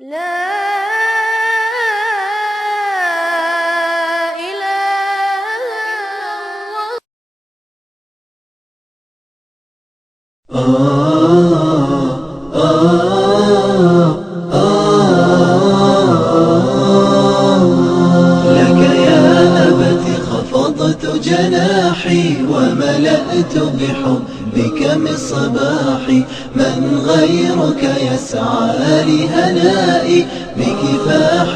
لا إله لك يا أبت خفضت جناحي وملأت بحبك مصباحي من غيرك يسعى لهنائي بكفاح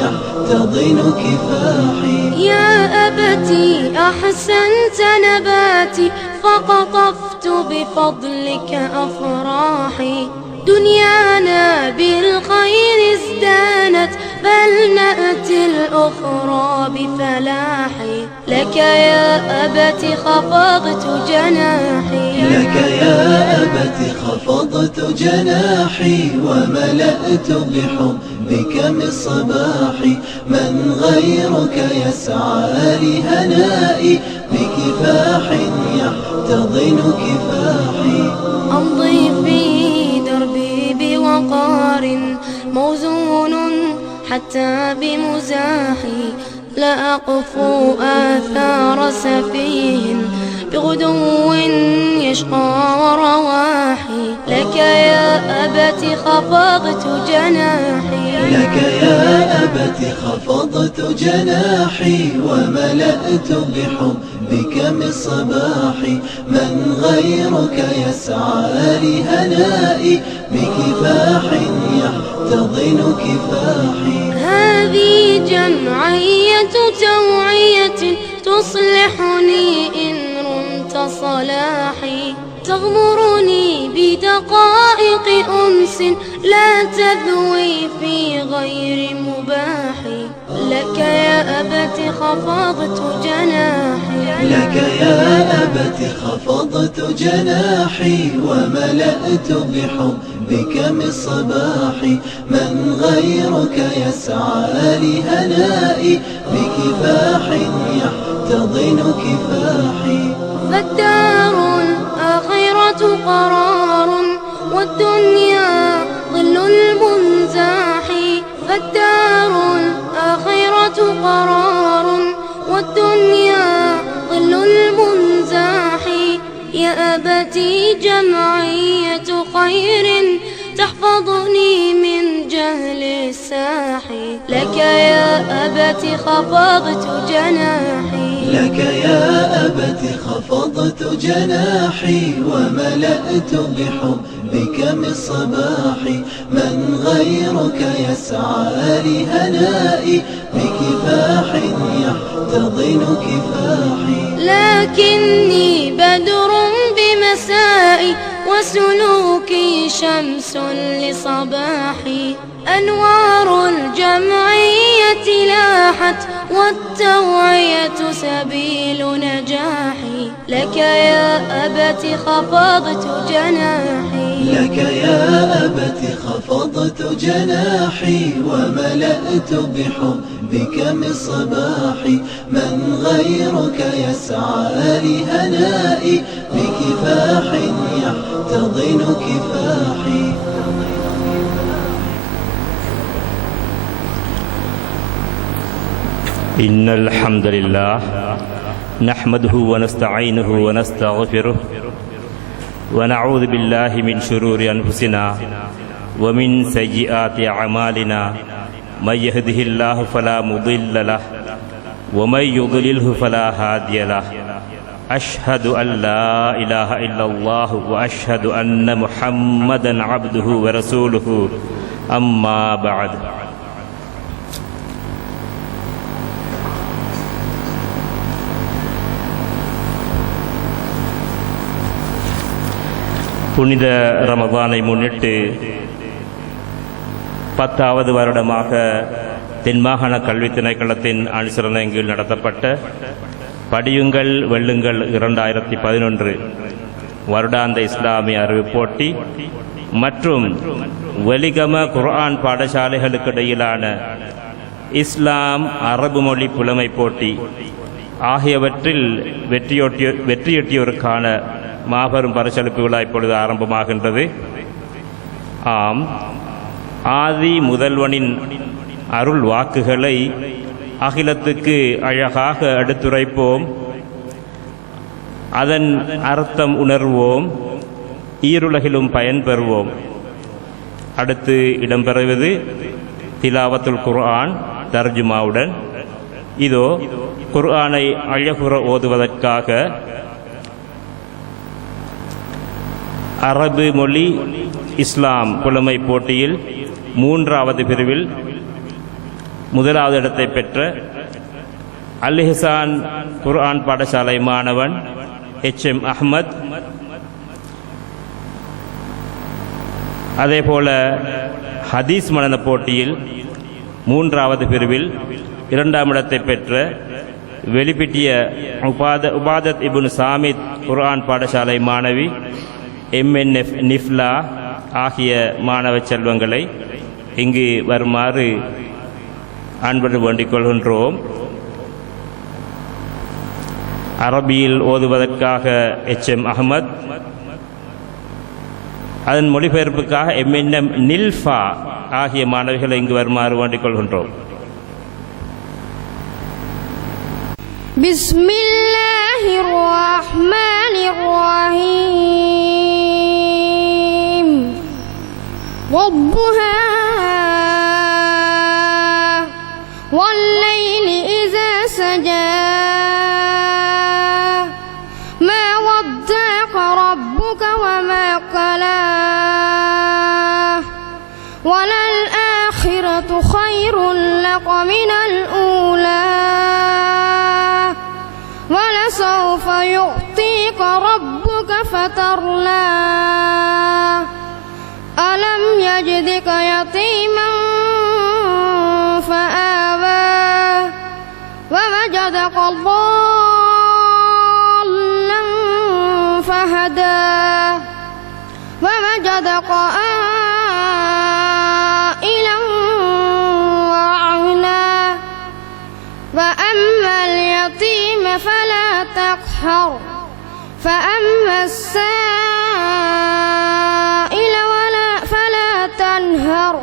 يحتضن كفاحي. يا أبتي أحسنت نباتي فقطفت بفضلك أفراحي دنيانا بالخير ازدانت بل نأتي الأخرى بفلاحي لك يا أبت خفضت جناحي لك يا أبت خفضت جناحي وملأت بحبك مصباحي من غيرك يسعى لهنائي بكفاح يحتضن كفاحي. أمضي في دربي بوقار موزون حتى بمزاحي لا أقفو آثار سفيه بغدو يشقى ورواحي لك يا أبت خفضت جناحي لك يا أبت خفضت جناحي وملأت بحبك مصباحي من غيرك يسعى لهنائي بكفاح يحتضن كفاحي. هذه جمعية توعية تصلحني إن رمت صلاحي تغمرني بدقائق أنس لا تذوي في غير مباحي لك يا أبت خفضت جناحي لك يا أبت خفضت جناحي وملأت بحبك مصباحي من غيرك يسعى لهنائي بكفاح يحتضن كفاحي. فالدار الآخرة قرار والدنيا ظل المنزاح فالدار الآخرة قرار والدنيا ظل المنزاح يا أبتي جمعية خير تحفظني من جهل الساحي لك يا أبت خفضت جناحي لك يا أبت خفضت جناحي وملأت بحبك مصباحي من غيرك يسعى لهنائي بكفاح يحتضن كفاحي. لكني بدر بمسائي وسلوكي شمس لصباحي أنوار الجمعية لاحت والتوعية سبيل نجاحي لك يا أبت خفضت جناحي لك يا أبت خفضت جناحي وملأت بحبك مصباحي من غيرك يسعى لهنائي بكفاح يحتضن كفاحي. إن الحمد لله نحمده ونستعينه ونستغفره ونعوذ بالله من شرور أنفسنا ومن سيئات أعمالنا من يهده الله فلا مضل له ومن يضلله فلا هادي له أشهد أن لا إله إلا الله وأشهد أن محمدا عبده ورسوله أما بعد. புனித ரமதானை முன்னிட்டு 10வது வருடமாக தென்மாகாண கல்வி திணைக்களத்தின் அனுசரணையின் கீழ் நடத்தப்பட்ட படியுங்கள் வெல்லுங்கள் 2011 வருடாந்த இஸ்லாமிய அறிவு போட்டி மற்றும் வெலிகம குர்ஆன் பாடசாலைகளுக்கு இடையிலான இஸ்லாம் அரபு மொழி புலமை போட்டி ஆகியவற்றில் வெற்றியொட்டியோருக்கான மாபெரும் பரிசளிப்பு விழா இப்பொழுது ஆரம்பமாகின்றது. ஆம், ஆதி முதல்வனின் அருள் வாக்குகளை அகிலத்துக்கு அழகாக எடுத்துரைப்போம், அதன் அர்த்தம் உணர்வோம், ஈருலகிலும் பயன்பெறுவோம். அடுத்து இடம்பெறுவது திலாவத்துல் குர்ஆன் தர்ஜுமாவுடன். இதோ குர்ஆனை அழகுற ஓதுவதற்காக அரபு மொழி இஸ்லாம் புலமை போட்டியில் 3வது பிரிவில் முதலாவது இடத்தை பெற்ற அல் இஹ்சான் குர்ஆன் பாடசாலை மாணவன் HM அஹ்மத், அதேபோல ஹதீஸ் மனன போட்டியில் 3வது பிரிவில் 2ஆம் இடத்தை பெற்ற வெளிப்பிட்டிய உபாதத் இப்னு சாமித் குர்ஆன் பாடசாலை மாணவி MNF நிஃப்லா ஆகிய மாணவ செல்வங்களை இங்கு வருமாறு அன்புடன் வேண்டிக் கொள்கின்றோம். அரபியில் ஓதுவதற்காக HM அஹ்மத், அதன் மொழிபெயர்ப்புக்காக MNM நில்ஃபா ஆகிய மாணவிகளை இங்கு வருமாறு வேண்டிக் கொள்கின்றோம். பிஸ்மில்லாஹிர் ரஹ்மானிர் ரஹீம். வத்துஹா வல்லைலி இஸா சஜா மா வத்தஅக ரப்புக வமா கலா வலல் ஆখিরাতু ഖൈറുன் லக மினல் ஊலா وَلَسَوْفَ يُعْطِيكَ رَبُّكَ فَتَرْضَىٰ أَلَمْ يَجِدْكَ يَتِيمًا فَآوَىٰ وَوَجَدَكَ ضَالًّا فَهَدَىٰ وَوَجَدَكَ عَائِلًا وَأَغْنَىٰ وَأَمَّا الْيَتِيمَ فلا تقهر فأما السائل فلا تنهر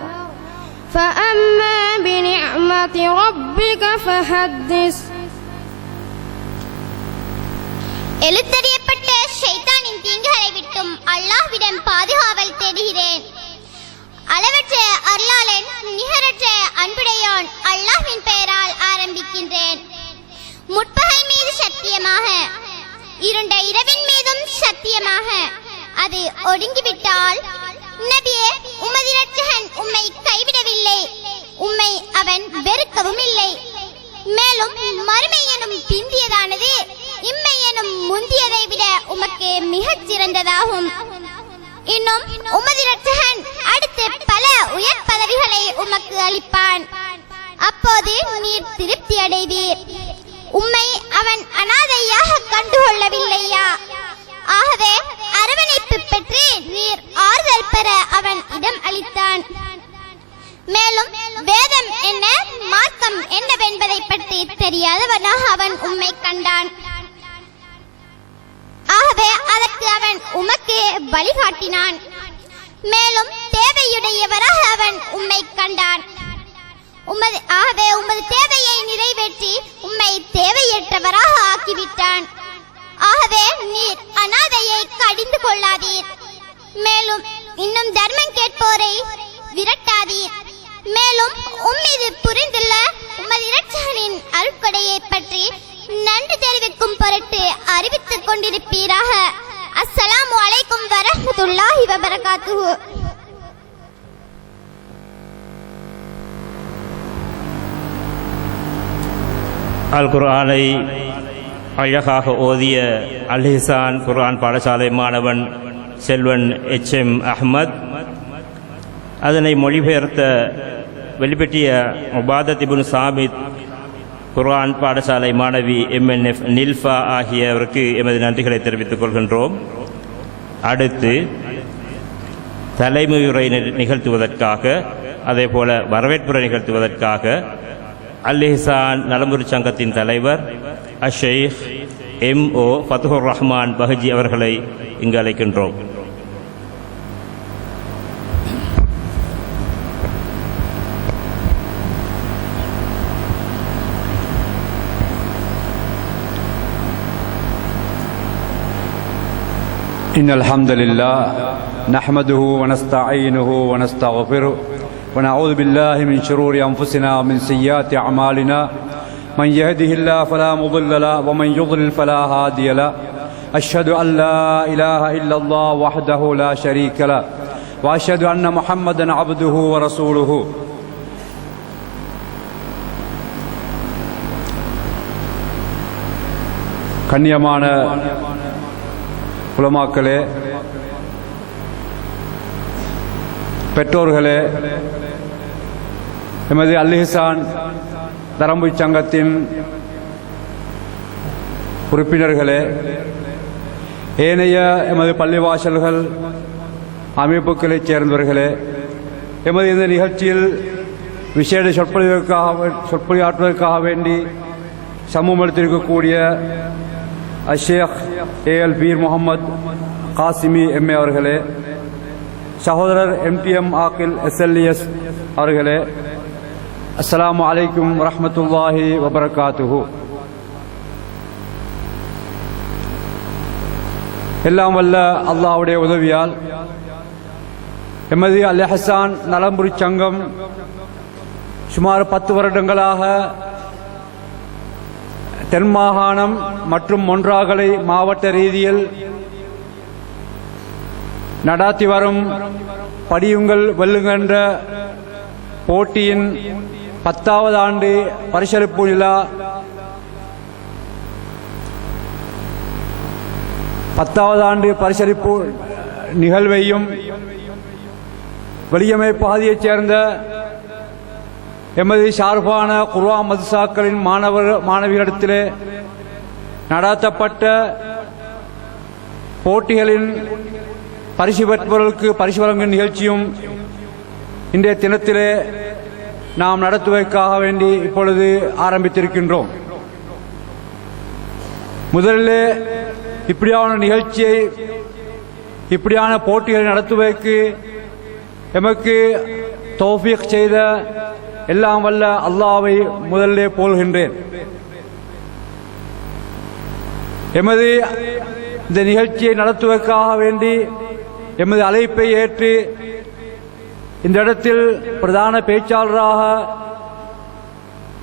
فأما بنعمة ربك فحدث. எழுத்தறியப்பட்ட ஷைத்தானின் தீங்குகளை விட்டும் அல்லாஹ்விடம் பாதுகாவல் தேடுகிறேன். அளவற்ற அருளாளன் நிகரற்ற அன்புடையோன் அல்லாஹ்வின் பெயரால் ஆரம்பிக்கின்றேன். முற்பகல் மீது சத்தியமாக, இருண்ட இரவின் மீதும் சத்தியமாக, அது ஒடுங்கிவிட்டால் நபியே, உமது இரட்சகன் உம்மை கைவிடவில்லை, உம்மை அவன் வெறுக்கவும் இல்லை. மேலும் மறுமை எனும் பிந்தியதானது இம்மை எனும் முந்தியதை விட உமக்கு மிகச் சிறந்ததாகும். இன்னும் உமது இரட்சகன் அடுத்து பல உயர் பதவிகளை உமக்கு அளிப்பான். அப்போது நீர் திருப்தி அடைவீர். உம்மை அவன் அனாதையாக கண்டுகொள்ளவில்லையா? ஆகவே அரவணைப்பு பெற்று நீர் ஆறுதல் பெற அவன் இடம் அளித்தான். மேலும் வேதம் என்ன, மார்க்கம் என்னவென்பதை பற்றி தெரியாதவனாக அவன் உம்மை கண்டான். ஆகவே அதற்கு அவன் உமக்கு வழிகாட்டினான். மேலும் தேவையுடையவராக அவன் உம்மை கண்டான். ஆகவே உமது தேவையை நிறைவேற்றி உம்மை தேவையற்றவராக ஆக்கிவிட்டான். ஆகவே நீர் அனாதையை கடிந்து கொள்ளாதீர். மேலும் இன்னும் தர்மம் கேட்போரை விரட்டாதீர். மேலும் உம்மீது புரிந்துள்ள உமது இரட்சகனின் அருட்கொடையை பற்றி நன்றி தெரிவிக்கும் பொருட்டு அறிவித்துக் கொண்டிருப்பீராக. அஸ்ஸலாமு அலைக்கும் வரஹ்மத்துல்லாஹி வபரகாத்துஹு. அல் குர்ஆனை அழகாக ஓதிய அல் இஹ்சான் குர்ஆன் பாடசாலை மாணவன் செல்வன் HM அஹ்மத், அதனை மொழிபெயர்த்த வெளிப்பட்டிய உபாதத் இப்னு சாமித் குர்ஆன் பாடசாலை மாணவி MNF நில்ஃபா ஆகியவருக்கு எமது நன்றிகளை தெரிவித்துக் கொள்கின்றோம். அடுத்து தலைமையுரை நிகழ்த்துவதற்காக, அதேபோல வரவேற்புரை நிகழ்த்துவதற்காக அல் இஹ்சான் நலம்புரி சங்கத்தின் தலைவர் அஷேக் MO ஃபதுஹுர் ரஹ்மான் பஹஜி அவர்களை இங்கு அழைக்கின்றோம். إن الحمد لله نحمده ونستعينه ونستغفره ونعوذ بالله من شرور أنفسنا ومن سيئات أعمالنا من يهده الله فلا مضل له ومن يضلل فلا هادي له أشهد أن لا إله إلا الله وحده لا شريك له وأشهد أن محمدا عبده ورسوله கண்ணியமான உலமாக்களே, பெற்றோர்களே, எமது அல் இஹ்சான் தரம்புச் சங்கத்தின் உறுப்பினர்களே, ஏனைய எமது பள்ளிவாசல்கள் அமைப்புகளைச் சேர்ந்தவர்களே, எமது இந்த நிகழ்ச்சியில் விசேட சொற்பொழியாற்றுவதற்காக வேண்டி சமூகத்திற்கக்கூடிய ஷேக் ஏஎல் பீர் முகமது காசிமி எம்ஏ அவர்களே, சகோதரர் எம்டிஎம் ஆக்கில் எஸ்எல்இஎஸ் அவர்களே, அஸ்ஸலாமு அலைக்கும் வரஹ்மத்துல்லாஹி வபரகாத்துஹு. எல்லாம் வல்ல அல்லாஹ்வுடைய உதவியால் எமது அல் இஹ்சான் நலம்புரி சங்கம் சுமார் 10 வருடங்களாக தென் மாகாணம் மற்றும் மொன்றாகலை மாவட்ட ரீதியில் நடாத்தி வரும் படியுங்கள் வெல்லுகின்ற போட்டியின் 10வது ஆண்டு பரிசளிப்பு விழா 10வது ஆண்டு பரிசளிப்பு நிகழ்வையும் வெளியமைப்பு பாதியைச் சேர்ந்த எமது சார்பான குர்ஆன் மதரசாக்களின் மாணவிகளிடத்திலே நடாத்தப்பட்ட போட்டிகளின் பரிசு பெற்றவர்களுக்கு பரிசு வழங்கும் நிகழ்ச்சியும் இன்றைய தினத்திலே நாம் நடத்துவதற்காக வேண்டி இப்பொழுது ஆரம்பித்திருக்கின்றோம். முதலிலே இப்படியான நிகழ்ச்சியை இப்படியான போட்டிகளை நடத்துவதற்கு எமக்கு தௌஃபீக் செய்த எல்லாம் வல்ல அல்லாஹ்வை முதலிலே போல்கின்றேன். எமது இந்த நிகழ்ச்சியை நடத்துவதற்காக வேண்டி எமது அழைப்பை ஏற்று இந்த இடத்தில் பிரதான பேச்சாளராக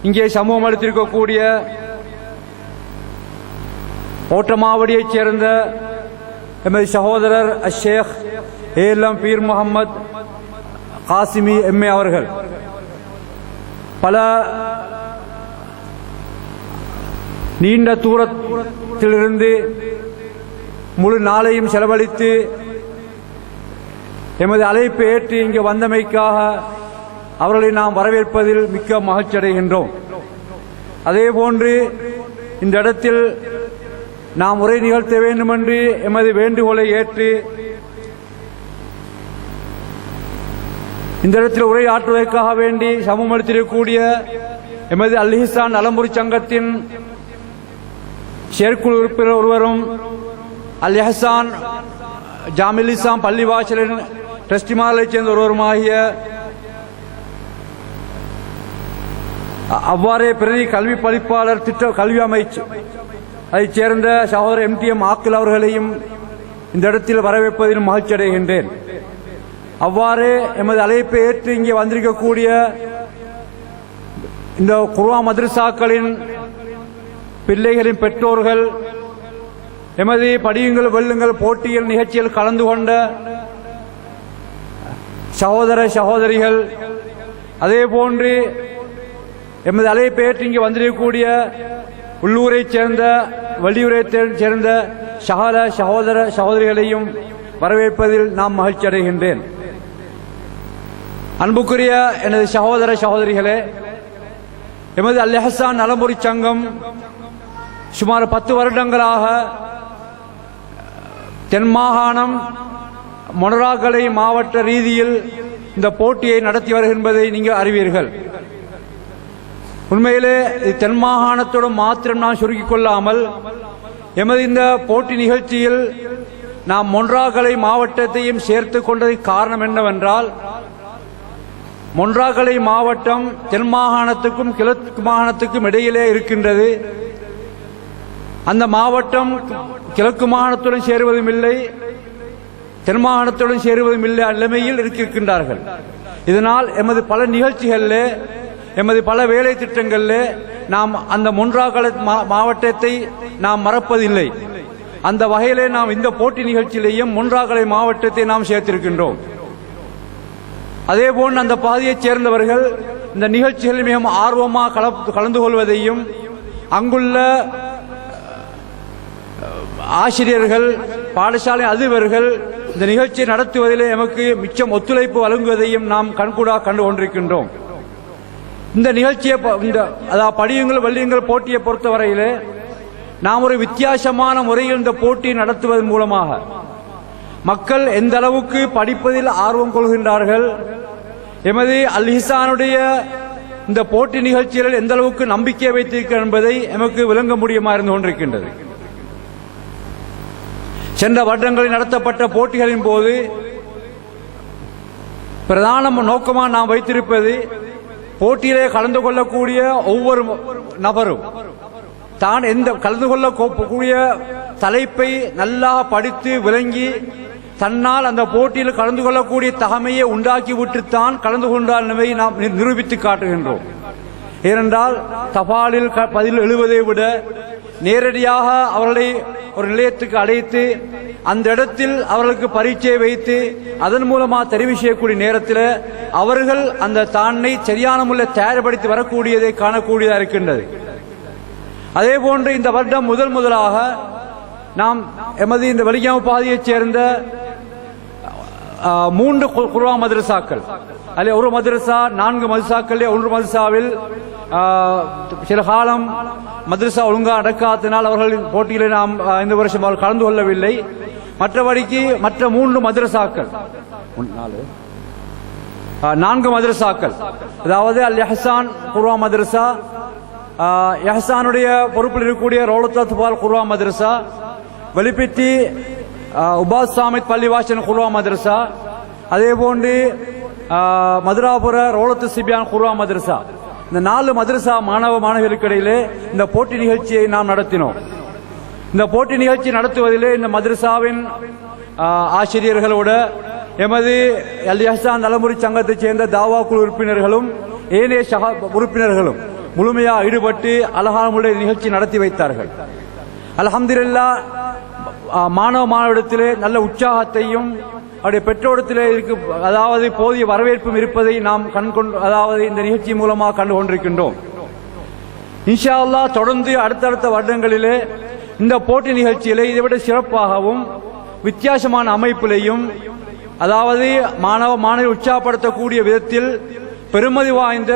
இங்கே சமூகம் அளித்திருக்கக்கூடிய ஓட்டமாவடியைச் சேர்ந்த எமது சகோதரர் ஷேக் ஏஎல் பீர் முகமது காசிமி எம்ஏ அவர்கள் பல நீண்ட தூரத்திலிருந்து முழு நாளையும் செலவழித்து எமது அழைப்பை ஏற்று இங்கு வந்தமைக்காக அவர்களை நாம் வரவேற்பதில் மிக்க மகிழ்ச்சி அடைகின்றோம். அதேபோன்று இந்த இடத்தில் நாம் உரை நிகழ்த்த வேண்டும் என்று எமது வேண்டுகோளை ஏற்று இந்த இடத்தில் உரையாற்றுவதற்காக வேண்டி சமூகத்திற்கக்கூடிய எமது அல் இஹ்சான் நலம்புரி சங்கத்தின் செயற்குழு உறுப்பினர் ஒருவரும் அல் இஹ்சான் ஜாமில் இஸ்லாம் பள்ளிவாசலின் டிரஸ்டிமார்களைச் சேர்ந்த ஒருவருமாகிய அவ்வாறே பிரதி கல்வி பணிப்பாளர் திட்ட கல்வி அமைச்சு அதைச் சேர்ந்த சகோதரர் எம்டிஎம் ஆக்கில் அவர்களையும் இந்த இடத்தில் வரவேற்பதில் மகிழ்ச்சி அடைகின்றேன். அவ்வாறு எமது அழைப்பை ஏற்று இங்கே வந்திருக்கக்கூடிய இந்த குர்ஆன் மதரசாக்களின் பிள்ளைகளின் பெற்றோர்கள், எமது படியுங்கள் வெல்லுங்கள் போட்டியில் நிகழ்ச்சியில் கலந்து கொண்ட சகோதர சகோதரிகள், அதே போன்று எமது அழைப்பை ஏற்று இங்கே வந்திருக்கக்கூடிய உள்ளூரைச் சேர்ந்த வெளியூரைச் சேர்ந்த சகல சகோதர சகோதரிகளையும் வரவேற்பதில் நாம் மகிழ்ச்சி அடைகின்றேன். அன்புக்குரிய எனது சகோதர சகோதரிகளே, எமது அல் இஹ்சான் நலம்புரி சங்கம் சுமார் 10 வருடங்களாக தென் மாகாணம் மொனராகலை மாவட்ட ரீதியில் இந்த போட்டியை நடத்தி வருகின்றதை நீங்கள் அறிவீர்கள். உண்மையிலே தென் மாகாணத்தோடு மாத்திரம் நாம் சுருக்கிக் கொள்ளாமல் எமது இந்த போட்டி நிகழ்ச்சியில் நாம் மொன்றாகலை மாவட்டத்தையும் சேர்த்து கொண்டதற்கு காரணம் என்னவென்றால், மொன்றாகலை மாவட்டம் தென் மாகாணத்துக்கும் கிழக்கு மாகாணத்துக்கும் இடையிலே இருக்கின்றது. அந்த மாவட்டம் கிழக்கு மாகாணத்துடன் சேருவதும் இல்லை, தென்மாகாணத்துடன் சேருவதும் இல்லை நிலைமையில் இருக்கின்றார்கள். இதனால் எமது பல நிகழ்ச்சிகளில் எமது பல வேலை திட்டங்களில் நாம் அந்த மொன்றாகலை மாவட்டத்தை நாம் மறப்பதில்லை. அந்த வகையிலே நாம் இந்த போட்டி நிகழ்ச்சியிலேயும் மொன்றாகலை மாவட்டத்தை நாம் சேர்த்திருக்கின்றோம். அதேபோன்று அந்த பாதியைச் சேர்ந்தவர்கள் இந்த நிகழ்ச்சிகளில் மிகவும் ஆர்வமாக கலந்து கொள்வதையும் அங்குள்ள ஆசிரியர்கள் பாடசாலை அதிபர்கள் இந்த நிகழ்ச்சியை நடத்துவதிலே எமக்கு மிச்சம் ஒத்துழைப்பு வழங்குவதையும் நாம் கண்கூடாக கண்டு கொண்டிருக்கின்றோம். இந்த நிகழ்ச்சியை படியுங்கள் வள்ளியுங்கள் போட்டியை பொறுத்தவரையிலே நாம் ஒரு வித்தியாசமான முறையில் இந்த போட்டி நடத்துவதன் மூலமாக மக்கள் எந்த அளவுக்கு படிப்பதில் ஆர்வம் கொள்கின்றார்கள், எமது அல் இஹ்சானுடைய இந்த போட்டி நிகழ்ச்சிகளில் எந்த அளவுக்கு நம்பிக்கை வைத்திருக்கிறார் என்பதை எமக்கு விளங்க முடியுமா இருந்து கொண்டிருக்கின்றது. சென்ற வருடங்களில் நடத்தப்பட்ட போட்டிகளின் போது பிரதான நோக்கமாக நாம் வைத்திருப்பது போட்டியிலே கலந்து கொள்ளக்கூடிய ஒவ்வொரு நபரும் தான் எந்த கலந்து கொள்ளக்கூடிய தலைப்பை நல்லா படித்து விளங்கி தன்னால் அந்த போட்டியில் கலந்து கொள்ளக்கூடிய தகமையை உண்டாக்கிவிட்டுத்தான் கலந்து கொண்டால் என்பதை நாம் நிரூபித்து காட்டுகின்றோம். ஏனென்றால் தபாலில் பதில் எழுவதை விட நேரடியாக அவர்களை ஒரு நிலையத்துக்கு அழைத்து அந்த இடத்தில் அவர்களுக்கு பரீட்சை வைத்து அதன் மூலமாக தெரிவு செய்யக்கூடிய நேரத்தில் அவர்கள் அந்த தானை சரியான முறையில் தயார்படுத்தி வரக்கூடியதை காணக்கூடியதாக இருக்கின்றது. அதே போன்று இந்த வருடம் முதலாக நாம் எமது இந்த வெளியாம பாதியைச் சேர்ந்த 3 குர்ஆன் மதரசாக்கள், அதில் ஒரு மதரசா 4 மதரசாக்கள், ஒன்று மதரசாவில் சில காலம் மதரசா ஒழுங்காக நடக்காதனால் அவர்களின் போட்டியிலே நாம் இந்த வருஷம் அவர்கள் கலந்து கொள்ளவில்லை. மற்றபடிக்கு மற்ற 3 மதரசாக்கள் 4 மதரசாக்கள், அதாவது அல் இஹ்சான் குர்ஆன் மதரசா, இஹ்சானுடைய பொறுப்பில் இருக்கக்கூடிய ரோலத்தாத்துபால் குர்ஆன் மதரசா, வெளிப்பிட்டி உபாஸ் சாமித் பள்ளிவாசன் குர்ஆன் மதரசா, அதே போன்று மதுராபுர ரோலத்து சிபியான் குர்ஆன் மதரசா, இந்த 4 மதரசா மாணவர்களுக்கு இடையிலே இந்த போட்டி நிகழ்ச்சியை நாம் நடத்தினோம். இந்த போட்டி நிகழ்ச்சி நடத்துவதிலே இந்த மதரசாவின் ஆசிரியர்களோட எமது அல் இஹ்சான் நலமுறை சங்கத்தைச் சேர்ந்த தாவா குழு உறுப்பினர்களும் ஏனைய உறுப்பினர்களும் முழுமையாக ஈடுபட்டு அழகான முறையில் நிகழ்ச்சி நடத்தி வைத்தார்கள். அல்ஹம்துலில்லாஹ் மாணவரிடத்திலே நல்ல உற்சாகத்தையும் அவருடைய பெற்றோரிடத்திலே அதாவது போதிய வரவேற்பும் இருப்பதை நாம் அதாவது இந்த நிகழ்ச்சி மூலமாக கண்டு கொண்டிருக்கின்றோம். இன்ஷா அல்லாஹ் தொடர்ந்து அடுத்தடுத்த வருடங்களிலே இந்த போட்டி நிகழ்ச்சியிலே இதைவிட சிறப்பாகவும் வித்தியாசமான அமைப்பிலையும் அதாவது மாணவ உற்சாகப்படுத்தக்கூடிய விதத்தில் பெருமதி வாய்ந்த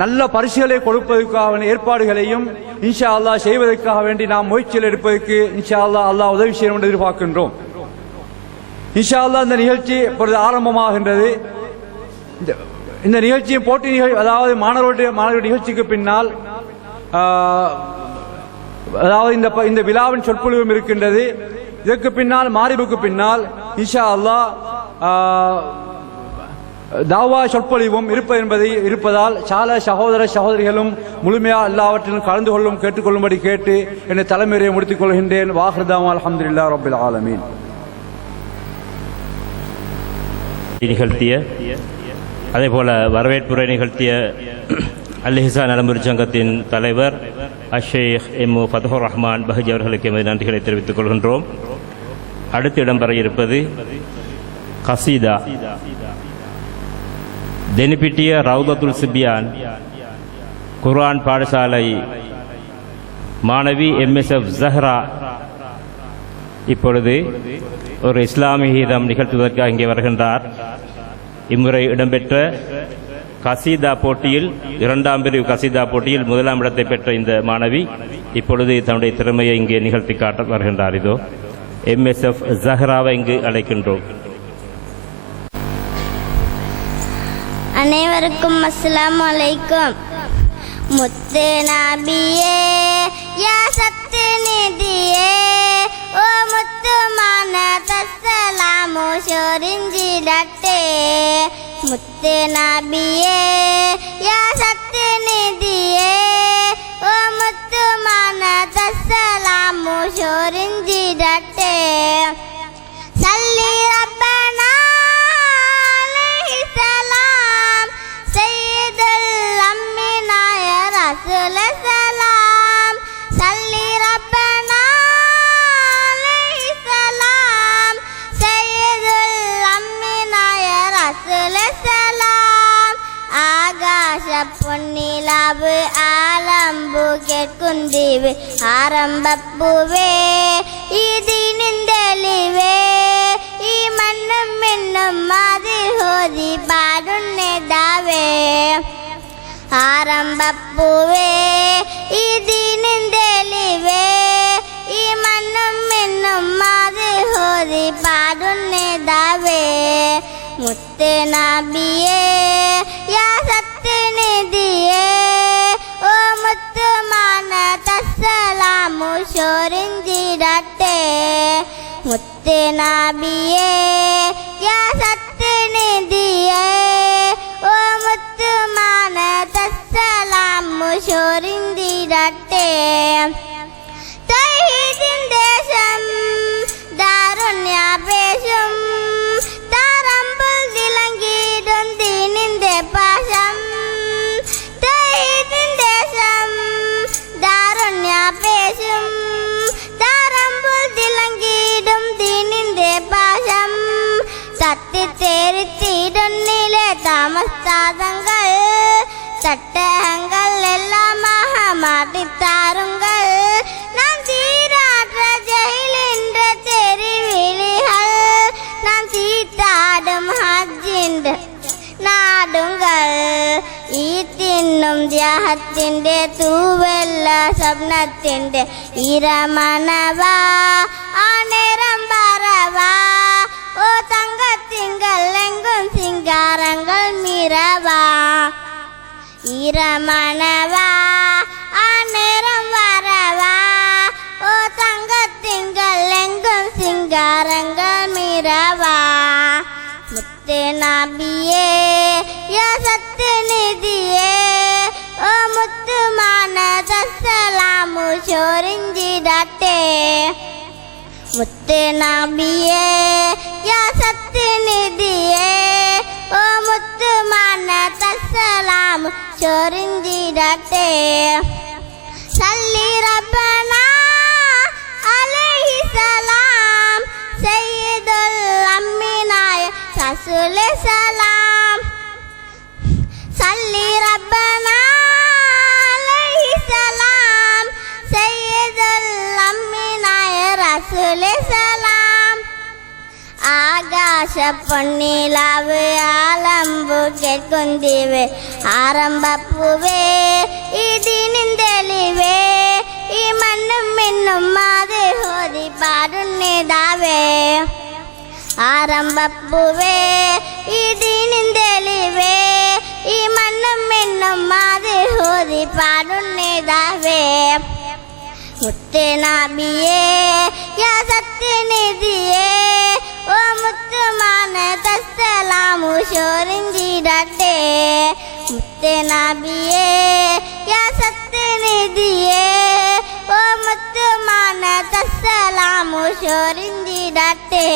நல்ல பரிசுகளை கொடுப்பதற்கான ஏற்பாடுகளையும் இன்ஷா அல்லாஹ் செய்வதற்காக வேண்டி நாம் முயற்சியில் எடுப்பதற்கு இன்ஷா அல்லாஹ் உதவி செய்ய வேண்டும் எதிர்பார்க்கின்றோம். இன்ஷா அல்லாஹ் இந்த நிகழ்ச்சி இப்பொழுது ஆரம்பமாகின்றது. இந்த நிகழ்ச்சியின் போட்டி நிகழ்ச்சி அதாவது மாணவருடைய நிகழ்ச்சிக்கு பின்னால் அதாவது இந்த விழாவின் சொற்பொழிவும் இருக்கின்றது. இதற்கு பின்னால் மாரிபுக்கு பின்னால் இன்ஷா அல்லாஹ் தாவா சொற்பொழிவும் இருப்பதால் சால சகோதர சகோதரிகளும் முழுமையா எல்லாவற்றிலும் கலந்து கொள்ளும் கேட்டுக்கொள்ளும்படி கேட்டு என்னை தலைமையை முடித்துக் கொள்கின்றேன். வாஹிர்தாவா அல்ஹம்துலில்லாஹி ரப்பில் ஆலமீன். நிகழ்த்திய அதே போல வரவேற்புரை நிகழ்த்திய அல் இஹ்சான் நலமுறை சங்கத்தின் தலைவர் அஷேக் எம் ஃபதுஹுர் ரஹ்மான் பஹஜி அவர்களுக்கு எமது நன்றிகளை தெரிவித்துக் கொள்கின்றோம். அடுத்து இடம்பெற இருப்பது கசீதா. தெனிப்பிட்டிய ரவுதத்துல் சிபியான் குர்ஆன் பாடசாலை மாணவி MSF ஜஹ்ரா இப்பொழுது ஒரு இஸ்லாமிய கீதம் நிகழ்த்துவதற்காக இங்கே வருகின்றார். இம்முறை இடம்பெற்ற கசீதா போட்டியில் 2ஆம் பிரிவு கசீதா போட்டியில் 1ஆம் இடத்தை பெற்ற இந்த மாணவி இப்பொழுது தன்னுடைய திறமையை இங்கே நிகழ்த்தி காட்ட வருகின்றார். இதோ MSF ஜஹ்ராவை இங்கு அழைக்கின்றோம். அனைவருக்கும் அஸ்ஸலாமு அலைக்கும். முத்து நபியே யா சத்து நிதியே ஓ முத்துமான தஸ்ஸலாமு ஷோரிஞ்சிடட்டே. முத்து நபியே யா சத்து நிதியே ஓ முத்துமான தஸ்ஸலாமு ஷோரிஞ்சிடட்டே. சல்லி السلام صلي ربنا عليه السلام سيد الأنبياء يا رسول السلام ஆகாஷ பொன்னிலாவு ஆலம்பு கேட்குந்தீவு ஆரம்பப்பூவே ഇതിനിന്തലിവേ ഈ മണ്ണും മിണ്ണും മാതി ഹോതി പാടുന്നേതാവേ ആരംഭപ്പൂവേ ഇതിനിന്തലിവേ ഈ മണ്ണും മിണ്ണും മാതി ഹോതി പാടുന്നേതാവേ മുത്തേ നബിയേ യാ സത്യനിധിയേ ഓ മുത്തുമാന തസ്സലാമു ശോരിഞ്ചിടട്ടെ മുത്തേ നബിയേ യാ സത്യനിധിയേ ഓ മുത്തുമാന തസ്സലാമു ശോരിഞ്ചിടട്ടെ തൗഹീദിൻ ദേശം ദാരുണ്യാപേശം താരമ്പുൽ തിളങ്ങിയിടും ദീനിന്റെ പാശം തൗഹീദിൻ ദേശം ദാരുണ്യാപേശം താരമ്പുൽ തിളങ്ങിയിടും ദീനിന്റെ പാശം തത്തിത്തേരിത്തിടുന്നിലെ താമസ്താതങ്ങൾ തട്ടഹങ്ങൾ എല്ലാം മഹാമാട്ടിത്താറുങ്ങൾ നാം തീരാട്ട ജയിലിന്റെ തെരുവിളികൾ നാം തീറ്റാടും ഹജ്ജിന്റെ നാടുകൾ ഈ തിന്നും ത്യാഗത്തിന്റെ തൂവെല്ല സ്വപ്നത്തിന്റെ ഇരമണവാ ആ നേരം പറവാ ഓ തങ്കത്തിങ്കൾ എങ്കും സിംഗാരങ്ങൾ മിരവാ ഇരമണവാ ആ നേരം വരവാ ഓ തങ്കത്തിങ്കൾ എങ്കും സിംഗാരങ്ങൾ മിരവാ മുത്തേ നബിയേ യാ സത്യനിധിയേ ഓ മുത്തുമാന തസ്സലാമു ശോരിഞ്ചിടട്ടെ മുത്തേ നബിയേ യാ സത്യനിധിയേ ഓ മുത്തുമാന തസ്സലാമു ശോരിഞ്ചിടട്ടെ സല്ലി റബ്ബന അലൈഹി സലാം സയ്യിദുൽ അംബിയാ റസൂൽ സലാം സല്ലി റബ്ബന അലൈഹി സലാം സയ്യിദുൽ അംബിയാ റസൂൽ സലാം ആകാശ പൊന്നിലാവ് ആലമ്പു കേൾക്കുന്തീവ് ആരംഭപ്പൂവേ ഇതിനിന്തലിവേ ഈ മണ്ണും മിണ്ണും മാതി ഹോതി പാടുന്നേതാവേ ആരംഭപ്പൂവേ ഇതിനിന്തലിവേ ഈ മണ്ണും മിണ്ണും മാതി ഹോതി പാടുന്നേതാവേ മുത്തേ നബിയേ യാ സത്യനിധിയേ ഓ മുത്തുമാന തസ്സലാമു ശോരിഞ്ചിടട്ടെ മുത്തേ നബിയേ യാ സത്യനിധിയേ ഓ മുത്തുമാന തസ്സലാമു ശോരിഞ്ചിടട്ടെ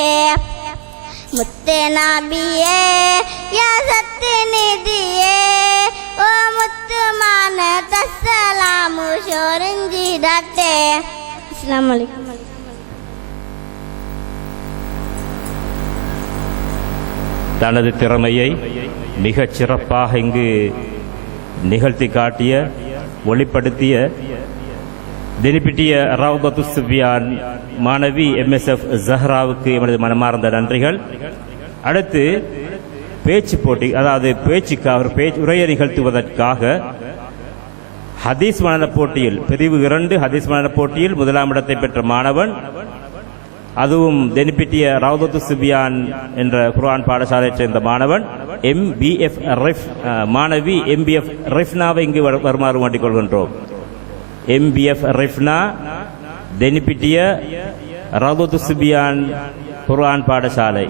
മുത്തേ നബിയേ യാ സത്യനിധിയേ ഓ മുത്തുമാന തസ്സലാമു ശോരിഞ്ചിടട്ടെ. അസ്സലാമു അലൈക്കും. தனது திறமையை மிகச் சிறப்பாக இங்கு நிகழ்த்தி காட்டிய ஒளிப்படுத்திய தினிப்பிட்டிய ரவுதத்து சுஃபியான் மாணவி MSF ஜஹ்ராவுக்கு எமது மனமார்ந்த நன்றிகள். அடுத்து பேச்சு போட்டி, அதாவது உரையை நிகழ்த்துவதற்காக ஹதீஸ் மனன போட்டியில் பிரிவு 2 ஹதீஸ் மனன போட்டியில் முதலாம் இடத்தை பெற்ற மாணவன், அதுவும் தெனிப்பிட்டிய ரவுதத்து சுஃபியான் என்ற குர்ஆன் பாடசாலையைச் சேர்ந்த மாணவன் MBF ரிஃப் மாணவி MBF ரிஃப்னாவை இங்கு வருமாறு வேண்டிக் கொள்கின்றோம். MBF ரிஃப்னா தெனிப்பிட்டிய ரவுதத்து சுஃபியான் குர்ஆன் பாடசாலை.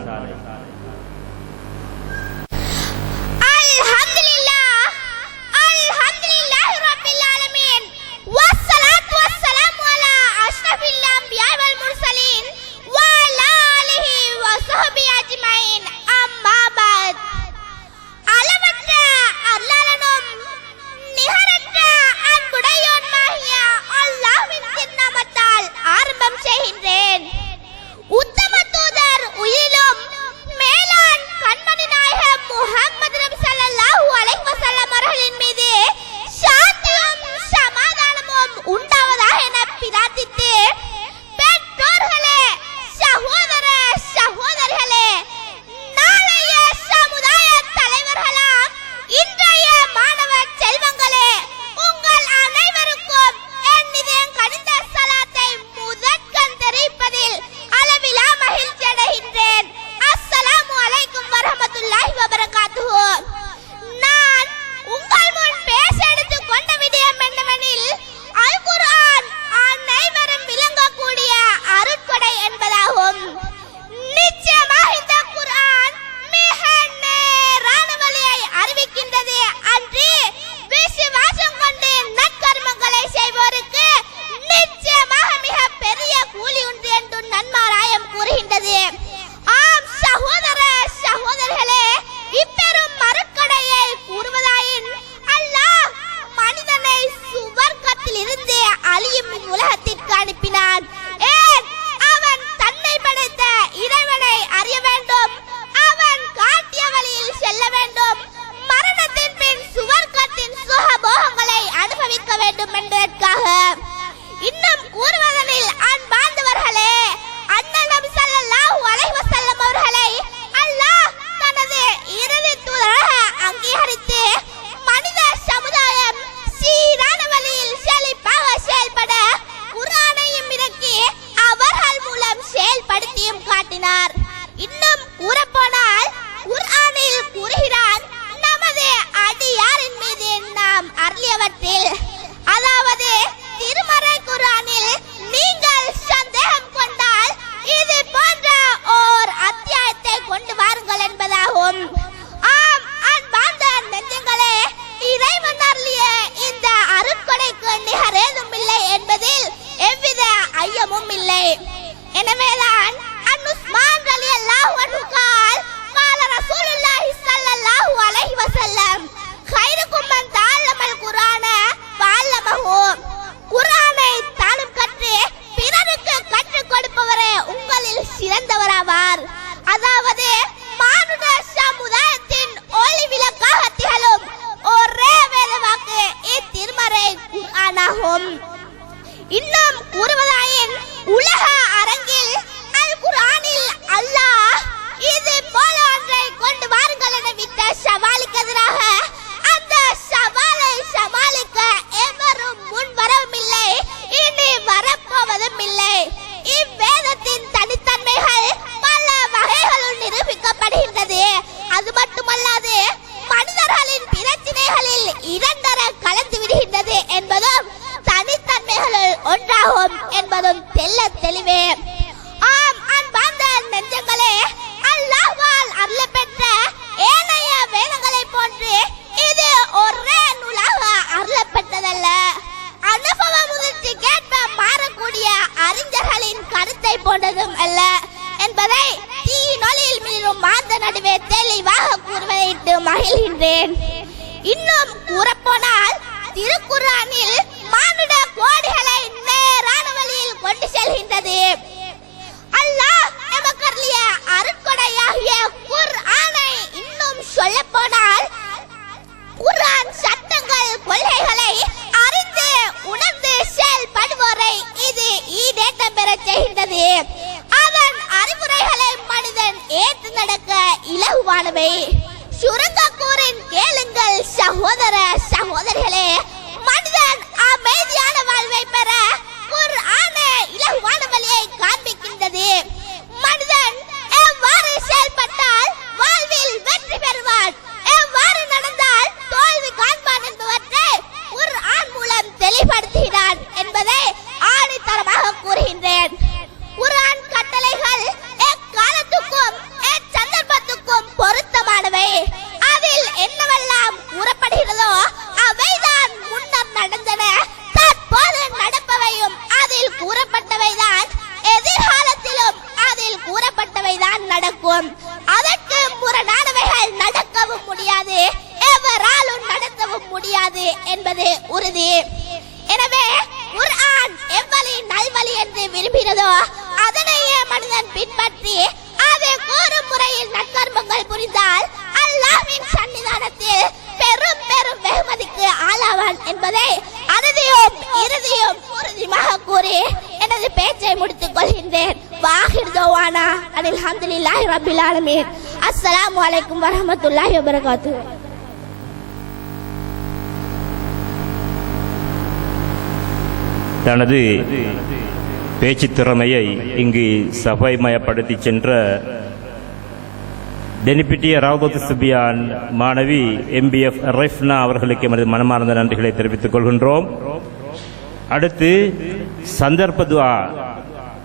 அளவற்ற அருளாளனும் நிகரற்ற அன்புடைய ஐயமும் இல்லை. எனவேதான் உஸ்மான் ரலியல்லாஹு அன்ஹு قال رسول الله صلى الله عليه وسلم خيركم من تعلم القرآن وعلمه. குர்ஆனை தானும் கற்று பிறருக்கு கற்றுக் கொடுப்பவரே உங்களில் சிறந்தவராவார். அதாவது மானுட சமுதாயத்தின் ஒளி விளக்காக திகழும் ஒரே வேத வாக்கு இத்திருமறை குர்ஆனாகும். இன்னும் கூறுவதாயின் உலக அரங்கில் அல் குர்ஆனில் அல்லாஹ் இது போல ஒன்றை கொண்டு வாருங்கள் என விட்ட சவாலுக்கு எதிராக அந்த சவாலை சமாளிக்க எவரும் முன் வரவும் இல்லை, இனி வரப்போவதும் இல்லை. இவ்வேதத்தின் தனித்தன்மைகள் பல வகைகளுள் நிரூபிக்கப்படுகின்றது. அது மட்டுமல்லாது மனிதர்களின் பிரச்சனைகளில் இரண்டர கலந்து விடுகின்றது என்பதும் தனித்தன்மைகளில் ஒன்றாகும் என்பதும் தெல்ல தெளிவே. ஆம் அன்பார்ந்த நெஞ்சங்களே, அல்லாஹ்வால் அருளப்பெற்ற ஏனைய வேதங்களை போன்று இது ஒரே நூலாக அருளப்பட்டதல்ல. அனுபவ முதிர்ச்சிக்கேற்ப மாறக்கூடிய அறிஞர்களின் கருத்தை போன்றதும் அல்ல என்பதை தீநொலியில் மீறும் மாந்த நடுவே தெளிவாக கூறுவதையிட்டு மகிழ்கின்றேன். இன்னும் கூறப்போனால் திருக்குர்ஆனில் மானுட கோடிகளை நேரான வழியில் கொண்டு செல்கின்றது. அல்லாஹ் நமக்கு அருளிய அருட்கொடையாகிய குர்ஆனை இன்னும் சொல்லப் போனால் குர்ஆன் சட்டங்கள் கொள்கைகளை அறிந்து உணர்ந்து செயல்படுவோரை இது ஈடேற்றம் பெறச் செய்கின்றது. அவன் அறிவுரைகளை மனிதன் ஏற்று நடக்க இலகுவானவை. சுருங்க கூறின் கேளுங்கள் சகோதர சகோதரிகளே, மனிதன் அமைதியான வாழ்வை பெற குர்ஆனே இலகுவான வழியை காண்பிக்கின்றது. மனிதன் எவ்வாறு செயல்பட்டால் வாழ்வில் வெற்றி பெறுவான், எவ்வாறு நடந்தால் தோல்வி காண்பான் என்பவற்றை குர்ஆன் மூலம் தெளிவுபடுத்துகிறான் என்பதை ஆணித்தரமாக கூறுகின்றேன். குர்ஆன் கட்டளைகள் எக்காலத்துக்கும் எச்சந்தர்ப்பத்துக்கும் பொருத்தமானவை. அதில் என்னவெல்லாம் கூறப்படுகிறதோ அவைதான் முன்னர் நடந்தன, தற்போது நடப்பவையும் அதில் கூறப்பட்டவைதான், எதிர்காலத்திலும் அதில் கூறப்பட்டவைதான் நடக்கும். அதற்கு முரணானவைகள் நடக்கவும் முடியாது, எவராலும் நடத்தவும் முடியாது என்பது உறுதி. எனவே குர்ஆன் எவ்வளி நல்வழி என்று விரும்பினதோ அதனையே மனிதன் பின்பற்றி அதை கூறும் முறையில் நற்கர்மங்கள் புரிந்தால் அல்லாஹ்வின் சன்னிதானத்தில் பெரும் பெரும் வெகுமதிக்கு ஆளாவான் என்பதை அறுதியும் இறுதியும் உறுதியாக கூறி எனது பேச்சை முடித்துக் கொள்கின்றேன். வாஹிர் தவானா அல்ஹம்துலில்லாஹி ரப்பில் ஆலமீன். அஸ்ஸலாமு அலைக்கும் வரஹ்மத்துல்லாஹி வபரகாத்துஹு. தனது பேச்சு திறமையை இங்கு சபைமயப்படுத்தி சென்ற டெனிபிட்டிய ரவுதத்து சுபியான் மாணவி MBF ரெஃப்னா அவர்களுக்கு எமது மனமார்ந்த நன்றிகளை தெரிவித்துக் கொள்கின்றோம். அடுத்து சந்தர்ப்ப துஆ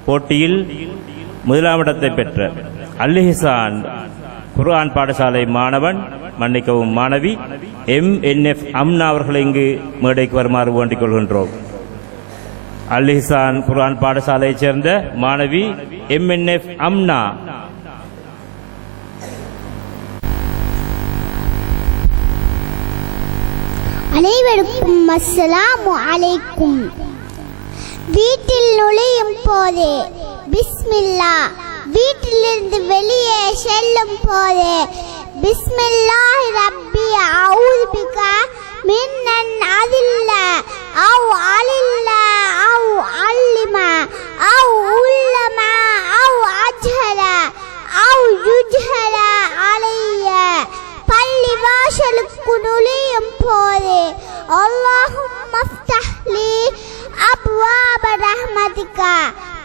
போட்டியில் முதலாம் இடத்தை பெற்ற அல்-இஹ்சான் குர்ஆன் பாடசாலை மாணவன் மாணவி MNF அம்னா அவர்களை இங்கு மேடைக்கு வருமாறு வேண்டிக் கொள்கின்றோம். அல்-இஹ்சான் குர்ஆன் பாடசாலையைச் சேர்ந்த மாணவி MNF அம்னா. அனைவருக்கும் அஸ்ஸலாமு அலைக்கும். வீட்டில் நுழையும் போதே பிஸ்மில்லா, வீட்டிலிருந்து வெளியே செல்லும் போதே பிஸ்மில்லாஹி ரப்பி அஊது பிக மின்னன் அதில்ல அவ் அலில்ல அவ் அல்லிம அவ் உள்ளம அவ் அஜ்ஹல அவ் யுஜ்ஹல அலைய. பள்ளி வாசலுக்கு நுழையும் போதே அல்லாஹும்ம ஃப்தஹ்லி அப்வாப ரஹ்மதிக,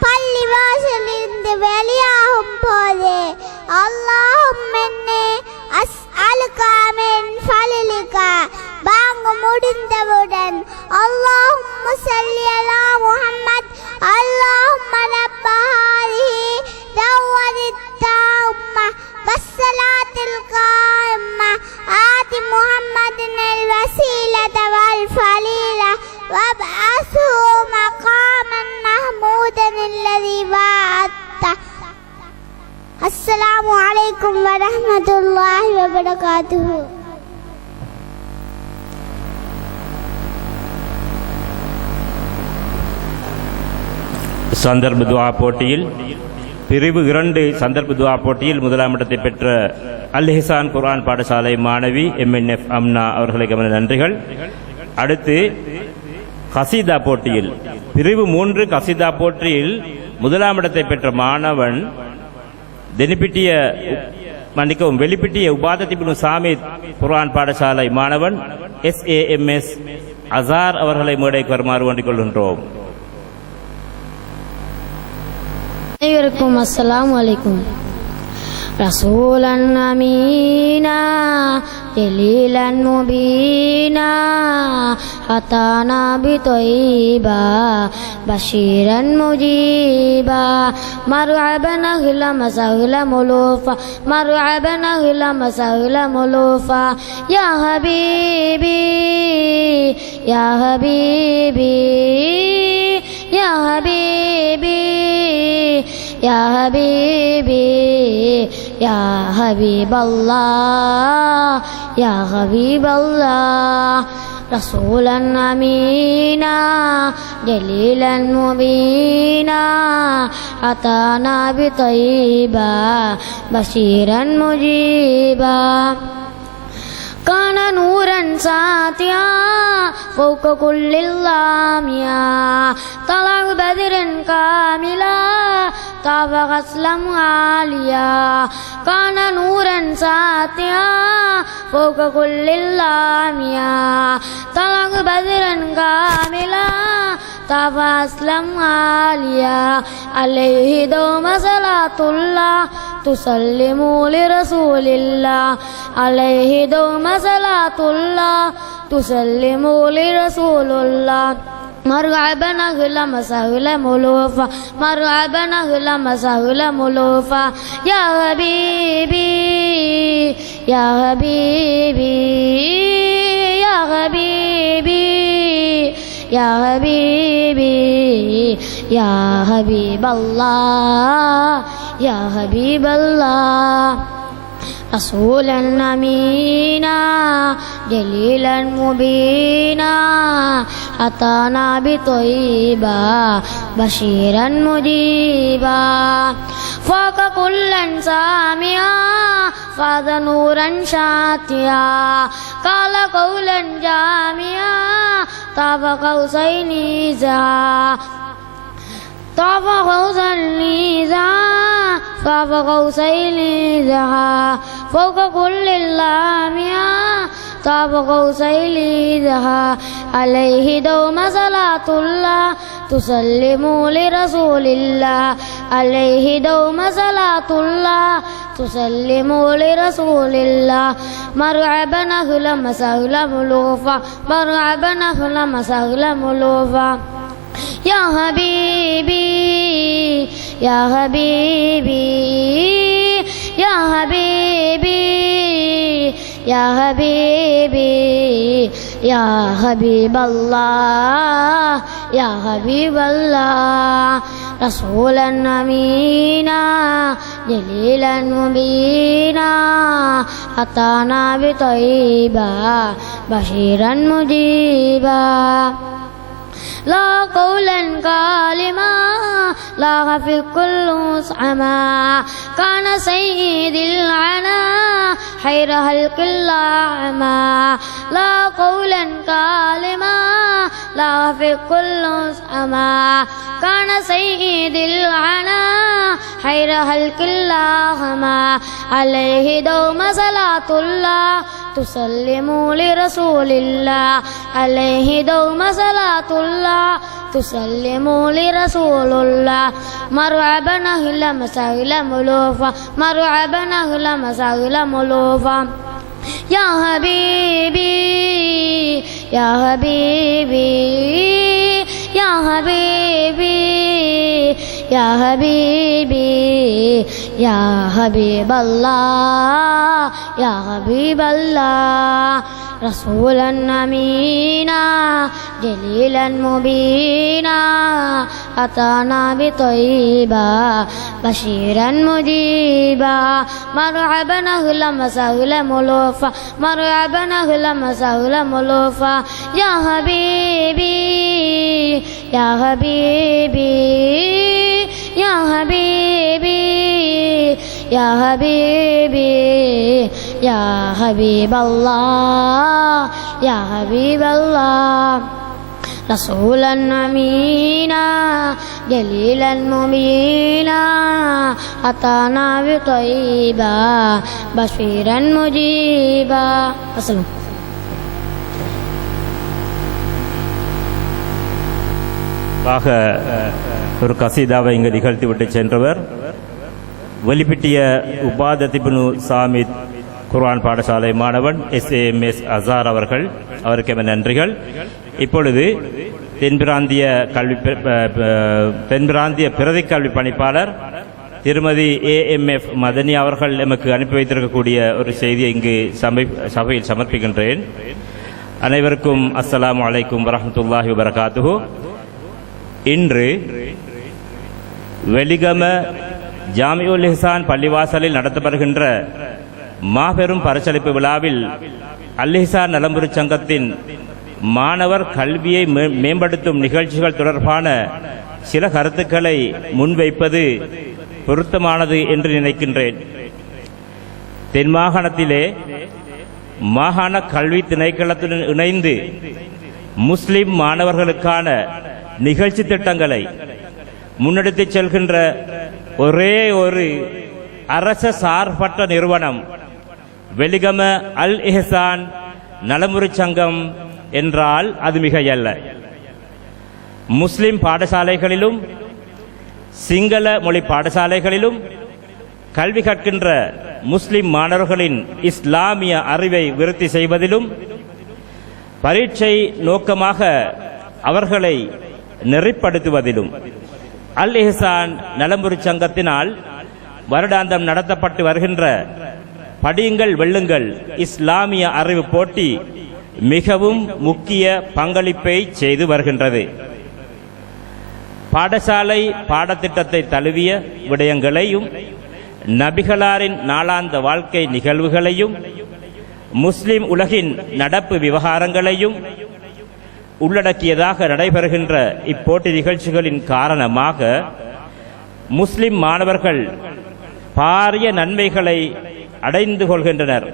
பள்ளி வாசலிருந்து வெளியாகும் போதே அல்லாஹும்ம இன்னி அஸ்அலுக மின் ஃபலிலிக, பாங்கு முடிந்தவுடன் அல்லாஹும்ம ஸல்லி அலா முஹம்மத் அல்லாஹும்ம ரப்ப ஹாதிஹி தஅவதி தாம்ம வஸ்ஸலாத்தில் காயிம்ம ஆதி முஹம்மதின் الوسيلة والفضيلة وابعثه مقاما محمودا عليكم ورحمة الله وبركاته. சந்தர்ப்ப துஆ போட்டியில் பிரிவு 2 சந்தர்ப்ப துஆ போட்டியில் முதலாம் இடத்தை பெற்ற அல் இஹ்சான் குர்ஆன் பாடசாலை மாணவி MNF அம்னா அவர்களை கவன நன்றிகள். அடுத்து கசீதா போட்டியில் பிரிவு 3 கசீதா போட்டியில் முதலாம் இடத்தை பெற்ற மாணவன் வெளிப்பிட்டிய உபாதத்திபுன் சாமித் குர்ஆன் பாடசாலை மாணவன் SAMS அசார் அவர்களை மேடைக்கு வருமாறு வேண்டிக் கொள்கின்றோம். அனைவருக்கும் அஸ்ஸலாமு அலைக்கும். ரசூலன் அமீனா ஜலீலன் முபீனா அதானா பிதொய்பா பஷீரன் முஜீபா மர்ஹபன் அஹ்லம் சஹ்லம் முலூஃபா மர்ஹபன் அஹ்லம் சஹ்லம் முலூஃபா யா ஹபீபி யா ஹபீபி யா ஹபீபி يا حبيبي يا حبيب الله يا حبيب الله رسولا أمينا جليلا مبينا أتانا بطيبا بشيرا مجيبا كان نورا ساطعا فوق كل اللاميا طلع بدر كاملا طاب غسلا عاليا كان نورا ساطعا فوق كل اللاميا طلع بدرا كاملا طاب غسلا عاليا عليه دوم صلاة الله تسلموا لرسول الله عليه دوم صلاة الله تسلموا لرسول الله مرحبا أهلا وسهلا ملوفا مرحبا أهلا وسهلا ملوفا يا حبيبي يا حبيبي يا حبيبي يا حبيبي يا حبيب الله يا حبيب الله رسولا أمينا جليلا مبينا أتانا بطيبا بشيرا مجيبا فاق كلا سامعا فاض نورا شاتيا قال قولا جامعا طاب قوسين زها طاب قوسين زها طاب قوسين زها فوق كل اللاميا طاب قوسين زها عليه دوم صلاة الله تسلموا لرسول الله عليه دوم صلاة الله تسلموا لرسول الله مرحبا أهلا وسهلا ملوفا مرحبا أهلا وسهلا ملوفا يا حبيبي يا حبيبي يا حبيبي يا حبيبي يا حبيب الله يا حبيب الله رسولا أمينا جليلا مبينا أتانا بطيبا بشيرا مجيبا لا قولا كالما لا في كل صعما كان سيد العنا خير خلق الأعمى لا قولا كالما لا في كل صعما كان سيد العنا خير خلق الأعمى عليه دوم صلاة الله تسلموا لرسول الله عليه دوم صلاة الله تسلموا لرسول الله مرحبا أهلا وسهلا ملوفا مرحبا أهلا وسهلا ملوفا يا حبيبي يا حبيبي يا حبيبي يا حبيبي يا حبيب الله يا حبيب الله رسولا أمينا جليلا مبينا أتانا بطيبا بشيرا مجيبا مرحبا أهلا وسهلا ملوفا مرحبا أهلا وسهلا ملوفا يا حبيبي يا حبيبي يا حبيبي يا حبيبي يا حبيب الله يا حبيب الله رسولا أمينا جليلا مبينا أتانا بطيبا بشيرا مجيبا السلام. ஒரு கசீதாவை இங்கு நிகழ்த்திவிட்டு சென்றவர் வெளிப்பிட்டிய உபாதத்திபுனு சாமித் குர்ஆன் பாடசாலை மாணவன் SMS அசார் அவர்கள். அவருக்கு நன்றிகள். இப்பொழுது தென்பிராந்திய பிரதி கல்வி பணிப்பாளர் திருமதி AMF மதனி அவர்கள் எமக்கு அனுப்பி வைத்திருக்கக்கூடிய ஒரு செய்தியை இங்கு சபையில் சமர்ப்பிக்கின்றேன். அனைவருக்கும் அஸ்ஸலாமு அலைக்கும் வரஹ்மத்துல்லாஹி வபரகாத்துஹு. இன்று வெலிகம ஜாமிஉல் இஹ்சான் பள்ளிவாசலில் நடத்தப்படுகின்ற மாபெரும் பரிசளிப்பு விழாவில் அல் இஹ்சான் நலம்புரி சங்கத்தின் மாணவர் கல்வியை மேம்படுத்தும் நிகழ்ச்சிகள் தொடர்பான சில கருத்துக்களை முன்வைப்பது பொருத்தமானது என்று நினைக்கின்றேன். தென் மாகாணத்திலே மாகாண கல்வி திணைக்களத்துடன் இணைந்து முஸ்லிம் மாணவர்களுக்கான நிகழ்ச்சி திட்டங்களை முன்னெடுத்துச் செல்கின்ற ஒரே ஒரு அரச சார்பற்ற நிறுவனம் வெலிகம அல் இஹ்சான் நலமுறை சங்கம் என்றால் அது மிகையல்ல. முஸ்லிம் பாடசாலைகளிலும் சிங்கள மொழி பாடசாலைகளிலும் கல்வி கற்கின்ற முஸ்லிம் மாணவர்களின் இஸ்லாமிய அறிவை விருத்தி செய்வதிலும் பரீட்சை நோக்கமாக அவர்களை நெறிப்படுத்துவதிலும் அல் இஹ்சான் நலமுறை சங்கத்தினால் வருடாந்தம் நடத்தப்பட்டு வருகின்ற படியுங்கள் வெல்லுங்கள் இஸ்லாமிய அறிவு போட்டி மிகவும் முக்கிய பங்களிப்பை செய்து வருகின்றது. பாடசாலை பாடத்திட்டத்தை தழுவிய விடயங்களையும் நபிகளாரின் நாளாந்த வாழ்க்கை நிகழ்வுகளையும் முஸ்லிம் உலகின் நடப்பு விவகாரங்களையும் உள்ளடக்கியதாக நடைபெறுகின்ற இப்போட்டி நிகழ்ச்சிகளின் காரணமாக முஸ்லிம் மாணவர்கள் பாரிய நன்மைகளை அடைந்து கொள்கின்றனர்.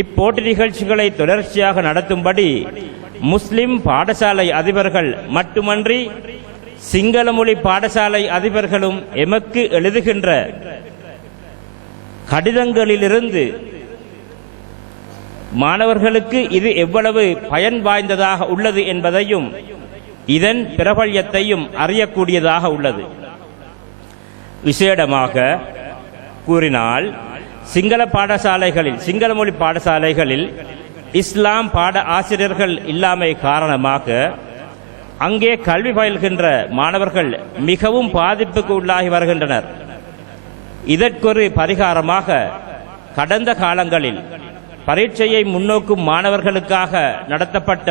இப்போட்டி நிகழ்ச்சிகளை தொடர்ச்சியாக நடத்தும்படி முஸ்லிம் பாடசாலை அதிபர்கள் மட்டுமன்றி சிங்கள மொழி பாடசாலை அதிபர்களும் எமக்கு எழுதுகின்ற கடிதங்களிலிருந்து மாணவர்களுக்கு இது எவ்வளவு பயன் வாய்ந்ததாக உள்ளது என்பதையும் இதன் பிரபல்யத்தையும் அறியக்கூடியதாக உள்ளது. விசேடமாக கூறினால் சிங்கள பாடசாலைகளில் சிங்கள மொழி பாடசாலைகளில் இஸ்லாம் பாட ஆசிரியர்கள் இல்லாமை காரணமாக அங்கே கல்வி பயில்கின்ற மாணவர்கள் மிகவும் பாதிப்புக்கு உள்ளாகி வருகின்றனர். இதற்கொரு பரிகாரமாக கடந்த காலங்களில் பரீட்சையை முன்னோக்கும் மாணவர்களுக்காக நடத்தப்பட்ட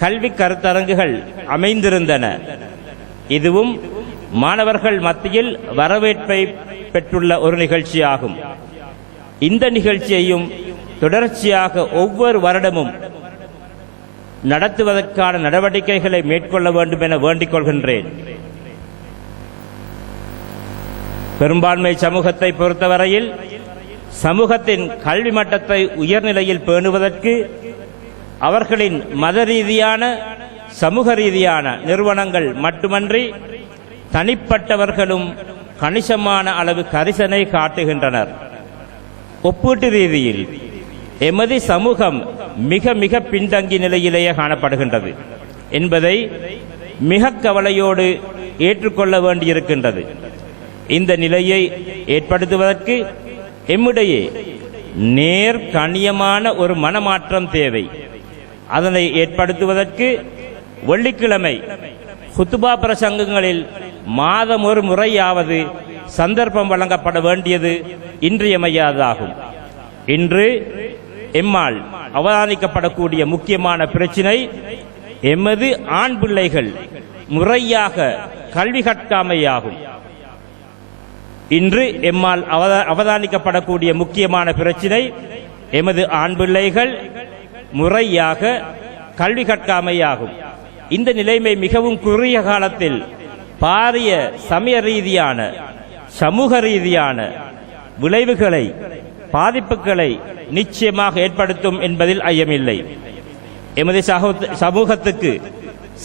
கல்வி கருத்தரங்குகள் அமைந்திருந்தன. இதுவும் மாணவர்கள் மத்தியில் வரவேற்பை பெற்றுள்ள ஒரு நிகழ்ச்சியாகும். இந்த நிகழ்ச்சியையும் தொடர்ச்சியாக ஒவ்வொரு வருடமும் நடத்துவதற்கான நடவடிக்கைகளை மேற்கொள்ள வேண்டும் என வேண்டிக் கொள்கின்றேன். பெரும்பான்மை சமூகத்தை பொறுத்தவரையில் சமூகத்தின் கல்வி மட்டத்தை உயர்நிலையில் பேணுவதற்கு அவர்களின் மத ரீதியான சமூக ரீதியான நிறுவனங்கள் மட்டுமன்றி தனிப்பட்டவர்களும் கணிசமான அளவு கரிசனை காட்டுகின்றனர். ஒப்பீட்டு ரீதியில் எமது சமூகம் மிக மிக பின்தங்கிய நிலையிலேயே காணப்படுகின்றது என்பதை மிக கவலையோடு ஏற்றுக்கொள்ள வேண்டியிருக்கின்றது. இந்த நிலையை ஏற்படுத்துவதற்கு எம்முடைய நேர்கணியமான ஒரு மனமாற்றம் தேவை. அதனை ஏற்படுத்துவதற்கு வெள்ளிக்கிழமை குத்துபா பிரசங்கங்களில் மாதம் ஒரு முறையாவது சந்தர்ப்பம் வழங்கப்பட வேண்டியது இன்றியமையாததாகும். இன்று எம்மால் அவதானிக்கப்படக்கூடிய முக்கியமான பிரச்சினை எமது ஆண் பிள்ளைகள் முறையாக கல்வி கற்காமையாகும். இன்று எம்மால் அவதானிக்கப்படக்கூடிய முக்கியமான பிரச்சினை எமது ஆண் பிள்ளைகள் முறையாக கல்வி கற்காமையாகும். இந்த நிலைமை மிகவும் குறுகிய காலத்தில் பாரிய சமய ரீதியான சமூக ரீதியான விளைவுகளை பாதிப்புகளை நிச்சயமாக ஏற்படுத்தும் என்பதில் ஐயமில்லை. எமது சமூகத்துக்கு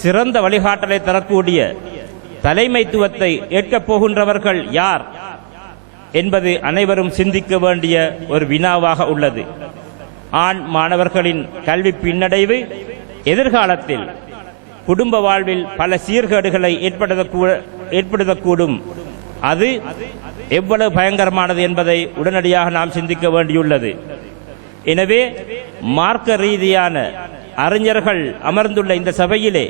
சிறந்த வழிகாட்டலை தரக்கூடிய தலைமைத்துவத்தை ஏற்கப் போகின்றவர்கள் யார் என்பது அனைவரும் சிந்திக்க வேண்டிய ஒரு வினாவாக உள்ளது. ஆண் மாணவர்களின் கல்வி பின்னடைவு எதிர்காலத்தில் குடும்ப வாழ்வில் பல சீர்கேடுகளை ஏற்படுத்தக்கூடும். அது எவ்வளவு பயங்கரமானது என்பதை உடனடியாக நாம் சிந்திக்க வேண்டியுள்ளது. எனவே மார்க்க ரீதியான அறிஞர்கள் அமர்ந்துள்ள இந்த சபையிலே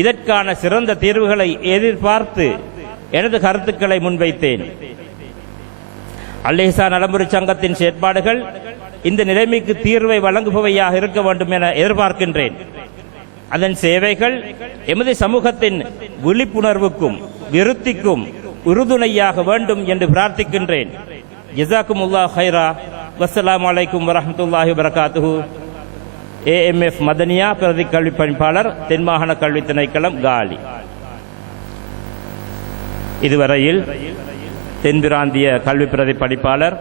இதற்கான சிறந்த தீர்வுகளை எதிர்பார்த்து எனது கருத்துக்களை முன்வைத்தேன். அல்-இஹ்சான் நலம்புரி சங்கத்தின் செயற்பாடுகள் இந்த நிலைமைக்கு தீர்வை வழங்குபவையாக இருக்க வேண்டும் என எதிர்பார்க்கின்றேன். அதன் சேவைகள் எமது சமூகத்தின் விழிப்புணர்வுக்கும் விருத்திக்கும் உறுதுணையாக வேண்டும் என்று பிரார்த்திக்கின்றேன். ஜஸாக்குமுல்லாஹ் ஹைரா. வஸ்ஸலாமு அலைக்கும் வரஹ்மத்துல்லாஹி வபரகாத்துஹு. AMF மதனியா பிரதி கல்வி பணிப்பாளர், தென்மாகாண கல்வி திணைக்களம், காலி. இதுவரையில் தென்பிராந்திய கல்வி பிரதி பணிப்பாளர்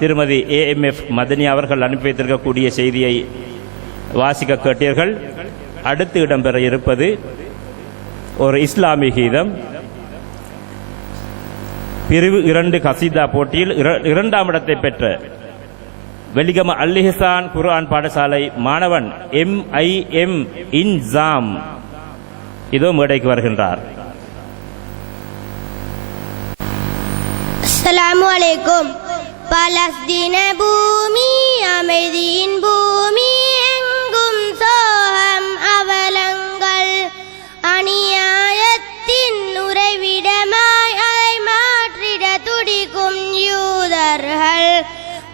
திருமதி AMF மதனியா அவர்கள் அனுப்பி வைத்திருக்கக்கூடிய செய்தியை வாசிக்க கேட்டீர்கள். அடுத்து இடம்பெற இருப்பது ஒரு இஸ்லாமிய கீதம். பிரிவு 2 கசீதா போட்டியில் 2ஆம் இடத்தை பெற்ற வெலிகம அல்-இஹ்சான் குர்ஆன் பாடசாலை மாணவன் MIM இன்சாம் இதோ மேடைக்கு வருகின்றார். அஸ்ஸலாமு அலைக்கும். பலஸ்தீன பூமி அமைதியின் பூமி, எங்கும் சோகம் அவலங்கள், அநியாயத்தின் உறைவிடமாய் அதை மாற்றிட துடிக்கும் யூதர்கள்.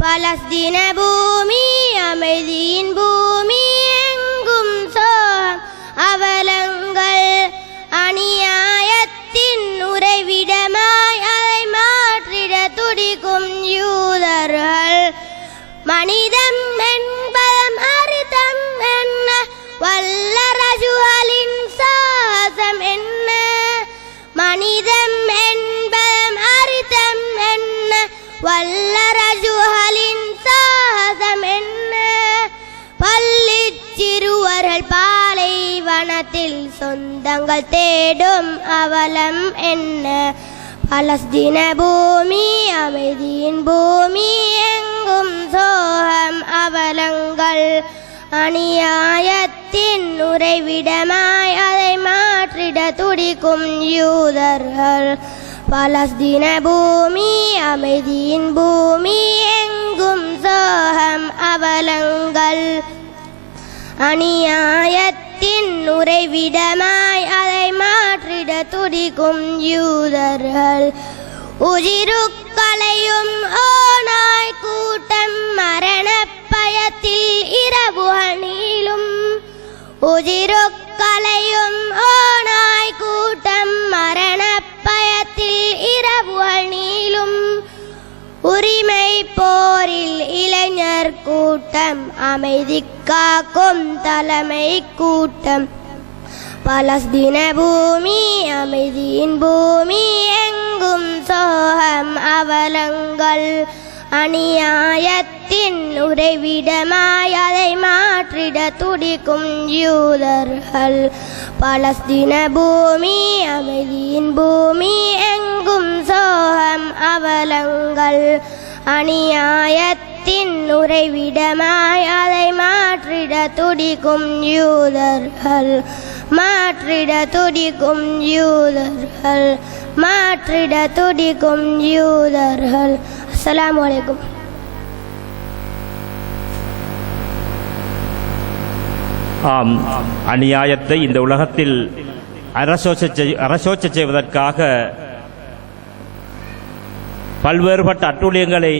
பலஸ்தீன பூமி அமைதியின் பூமி, எங்கும் சோகம் அவலங்கள், அநியாயத்தின் உறைவிடமாய் அதை மாற்றிட துடிக்கும் யூதர்கள். மனிதம் என்பதம் அரிதம் என்ன, வல்ல ரஜுகளின் சாசம் என்ன. மனிதம் என்பதம் அரிதம் என்ன, வல்ல ரஜுகளின் சாசம் என்ன. பள்ளிச் சிறுவர்கள் பாலைவனத்தில் சொந்தங்கள் தேடும் அவலம் என்ன. பலஸ்தீன பூமி அமைதியின் பூமி, எங்கும் சோகம் அவலங்கள், அநியாயத்தின் உறைவிடமாய் அதை மாற்றிட துடிக்கும் யூதர்கள். பலஸ்தீன பூமி அமைதியின் பூமி, எங்கும் சோகம் அவலங்கள், அநியாயத்தின் உறைவிடமாய் அதை மாற்றிட துடிக்கும் யூதர்கள். உயிருக்களையும் ஓநாய் கூட்டம் மரண பயத்தில் இரவுகள் நீளும். உயிருக்களையும் ஓநாய் கூட்டம் மரண பயத்தில் இரவுகள் நீளும். உரிமை போரில் இளைஞர் கூட்டம், அமைதி காக்கும் தலைமை கூட்டம். பலஸ்தீன பூமி அமைதியின் பூமி, எங்கும் சோகம் அவலங்கள், அநியாயத்தின் உறைவிடமாய் அதை மாற்றிட துடிக்கும் யூதர்கள். பலஸ்தீன பூமி அமைதியின் பூமி, எங்கும் சோகம் அவலங்கள், அநியாயத்தின் உறைவிடமாய் அதை மாற்றிட துடிக்கும் யூதர்கள். மாற்றிட துடிக்கும் யூதர்கள், மாற்றிட துடிக்கும் யூதர்கள். அஸ்ஸலாமு அலைக்கும். ஆம், அநியாயத்தை இந்த உலகத்தில் அரசோச்ச செய்வதற்காக பல்வேறுபட்ட அட்டூழியங்களை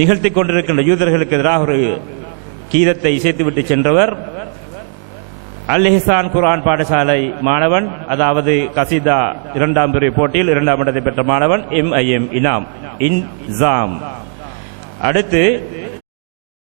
நிகழ்த்தி கொண்டிருக்கின்ற யூதர்களுக்கு எதிராக ஒரு கீதத்தை இசைத்துவிட்டு சென்றவர் அல் இஹ்சான் குர்ஆன் பாடசாலை மாணவன், அதாவது கசீதா இரண்டாம் பிரிவு போட்டியில் 2ஆம் இடத்தை பெற்ற மாணவன் MIM இனாம் இன்சாம். அடுத்து